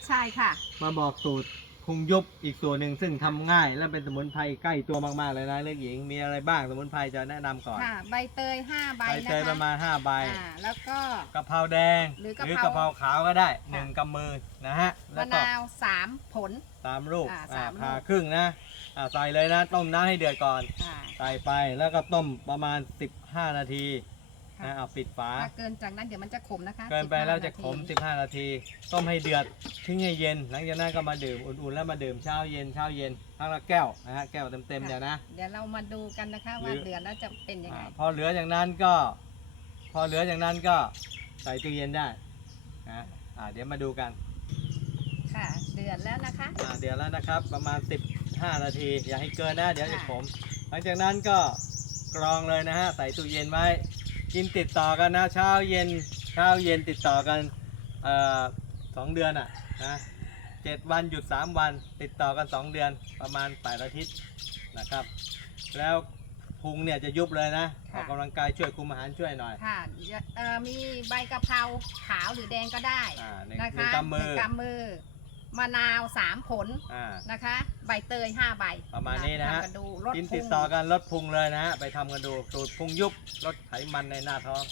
กชายค่ะ มาบอกสูตรพุงยุบอีกส่วนหนึ่งซึ่งทำง่ายและเป็นสมุนไพรใกล้ตัวมากๆเลยนะเล็กหญิงมีอะไรบ้างสมุนไพรจะแนะนำก่อนค่ะ ใบเตย5ใบใบนะคะเตยประมาณ5ใบอ่าแล้วก็ กะเพราแดงหรือกะหรือเพรากะเพราขาวก็ได้ค่ะหนึ่งกำมือนะฮะมะแล้วก็ นาว3ผล ตามรูปอ่าอ่าสามลูกผ่าครึ่งนะอ่าใส่เลยนะ ต้มน้ำให้เดือดก่อน อ่าใส่ไปแล้วก็ต้มประมาณ 15 นาที ค่ะ นะเอาปิดฝา ถ้าเกินจากนั้นเดี๋ยวมันจะขมนะคะเกินไป15แล้วจะขม นาที15 นาที ต้มให้เดือดทิ้งให้เย็น หลังจากนั้นก็มาดื่มอุ่นๆ แล้วมาดื่มเช้าเย็นเช้าเย็นครั้งละแก้วนะฮะแก้วเต็มๆเดี๋ยวนะ เดี๋ยวเรามาดูกันนะคะหรืว่าอเดือนแล้วจะเป็นยังไงอาพอเหลือจากนั้นก็ พอเหลือจากนั้นก็ใส่ตู้เย็นได้นะอ่าเดี๋ยวมาดูกันค่ะ เดือนแล้วนะคะ อ่าเดี๋ยวแล้วนะครับประมาณ 15 นาที อย่าให้เกินนะ เดี๋ยวจะค่ะขม หลังจากนั้นก็กรองเลยนะฮะใส่ตู้เย็นไว้ กินติดต่อกันนะเช้าเย็นเช้าเย็นติดต่อกันเอ่อสองเดือนอะนะเจ็ดวันหยุดสามวัน ติดต่อกันสองเดือนประมาณแปดอาทิตย์นะครับ แล้วพุงเนี่ยจะยุบเลยนะอค่ะ อกกำลังกายช่วยคุมอาหารช่วยหน่อยค่ะเอ่อมีใบกะเพราขาวหรือแดงก็ได้อ่าหนึ่งนะหนึ่คะงกำมืหอนึ่งกำมือ มะนาวสามผลอ่า นะคะ ใบเตยห้าใบประมาณนี้นะฮะ ทำกัดูลดกินพุติดงต่อกันลดพุงเลยนะฮะ ไปทำกันดูสูตรพุงยุบลดไขมันในหน้าท้อง